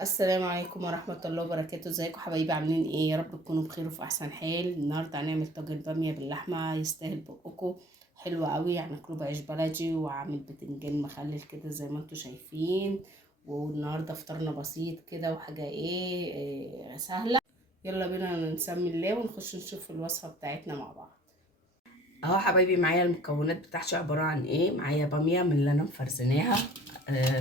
السلام عليكم ورحمة الله وبركاته. ازيكم حبايبي؟ عاملين ايه؟ يا رب تكونوا بخير وفي احسن حال. النهارده هنعمل طاجن بامية باللحمة يستاهل بقكم، حلو قوي. هناكله بعيش بلدي وعامل بتنجان مخلل كده زي ما انتم شايفين. والنهارده فطارنا بسيط كده وحاجة إيه سهلة. يلا بينا نسمي الله ونخش نشوف الوصفة بتاعتنا مع بعض. اهو حبايبي معايا المكونات بتاعتي عبارة عن ايه. معايا بامية من اللي انا مفرزناها.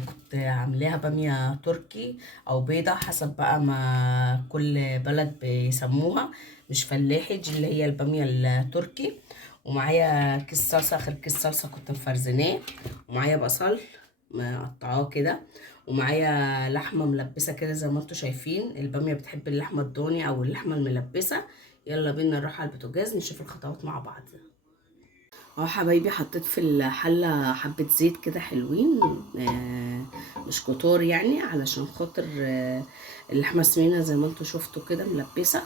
كنت عاملاها بامية تركي او بيضة حسب بقى ما كل بلد بيسموها، مش فلاحي، دي اللي هي البامية التركي. ومعايا كيس صلصة، اخر كيس صلصة كنت مفرزناه. ومعايا بصل مقطعاه كده. ومعايا لحمة ملبسة كده زي ما انتوا شايفين، البامية بتحب اللحمة الضاني او اللحمة الملبسة. يلا بينا نروح على البوتاجاز نشوف الخطوات مع بعض. اهو حبايبي حطيت في الحله حبه زيت كده حلوين، مش كتار يعني، علشان خاطر اللحمه سمينه زي ما انتوا شفتوا كده ملبسه.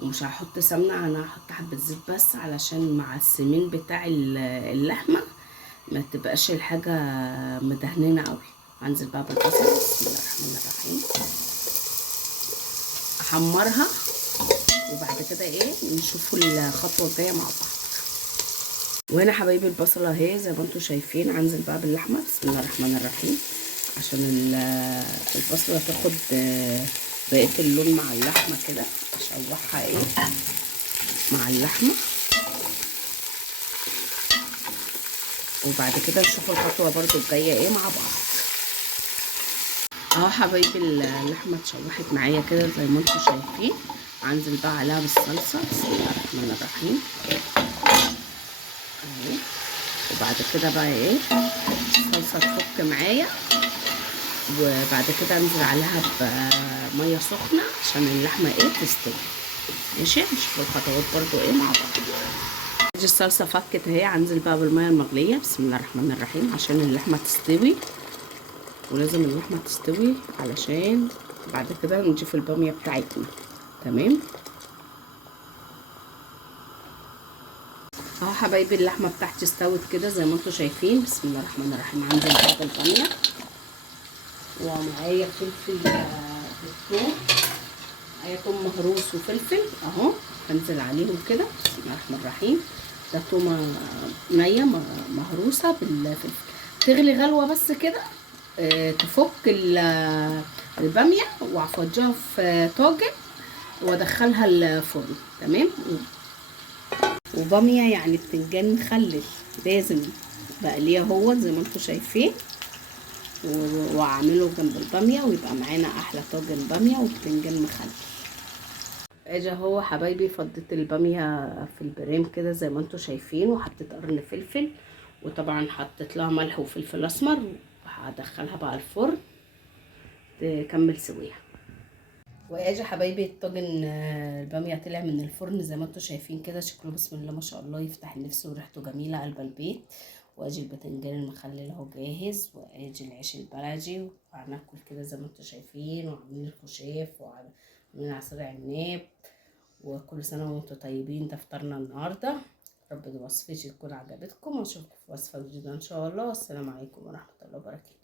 ومش هحط سمنه، انا هحط حبه زيت بس علشان مع السمين بتاع اللحمه ما تبقاش الحاجه مدهننه قوي. هنزل بقى بالبصل، بسم الله الرحمن الرحيم، احمرها. وبعد كده ايه نشوفوا الخطوه الجايه مع بعض. وهنا حبايبي البصله اهي زي ما انتم شايفين. هنزل بقى باللحمه، بسم الله الرحمن الرحيم، عشان البصله تاخد بقيه اللون مع اللحمه كده. اشوحها ايه مع اللحمه، وبعد كده نشوف الخطوه برضو الجايه ايه مع بعض. اهو حبايبي اللحمه اتشوحت معايا كده زي ما انتم شايفين. هنزل بقى عليها بالصلصه، بسم الله الرحمن الرحيم اهي. وبعد كده بقى ايه الصلصه تفك معايا، وبعد كده انزل عليها بميه سخنه عشان اللحمه ايه تستوي. ماشي، نشوف الخطوات برضو ايه مع بعض. الصلصه فكت اهي، هنزل بقى بالميه المغليه، بسم الله الرحمن الرحيم، عشان اللحمه تستوي. ولازم اللحمه تستوي علشان بعد كده نضيف الباميه بتاعتنا. تمام. اهو حبايبي اللحمه بتاعتي استوت كده زي ما انتم شايفين، بسم الله الرحمن الرحيم. هنزل بقى بالباميه ومعايا فلفل بالثوم، معايا توم مهروس وفلفل اهو. هنزل عليهم كده، بسم الله الرحمن الرحيم. ده تومه نيه مهروسه بالفلفل، تغلي غلوه بس كده. تفك الباميه، وافضيها في طاجن وادخلها الفرن. تمام. وباميه يعني بتنجان مخلل، لازم بقليه اهو زي ما انتم شايفين، واعمله جنب الباميه ويبقى معانا احلى طاجن باميه وبتنجان مخلل. اجي اهو حبايبي فضيت الباميه في البريم كده زي ما انتم شايفين، وحطيت قرن فلفل، وطبعا حطيت لها ملح وفلفل اسمر. وهدخلها بقى الفرن تكمل سويها. واجي حبايبي الطاجن الباميه طلع من الفرن زي ما انتم شايفين كده، شكله بسم الله ما شاء الله يفتح النفس وريحته جميله قلب البيت. واجي الباذنجان المخلل اهو جاهز، واجي العيش البلدي، وهناكل كده زي ما انتم شايفين، وعاملين الخشاف وعاملين عصير عناب. وكل سنه وانتم طيبين. ده فطارنا النهارده. رب وصفتي تكون عجبتكم، واشوفكم في وصفه جديده ان شاء الله. والسلام عليكم ورحمه الله وبركاته.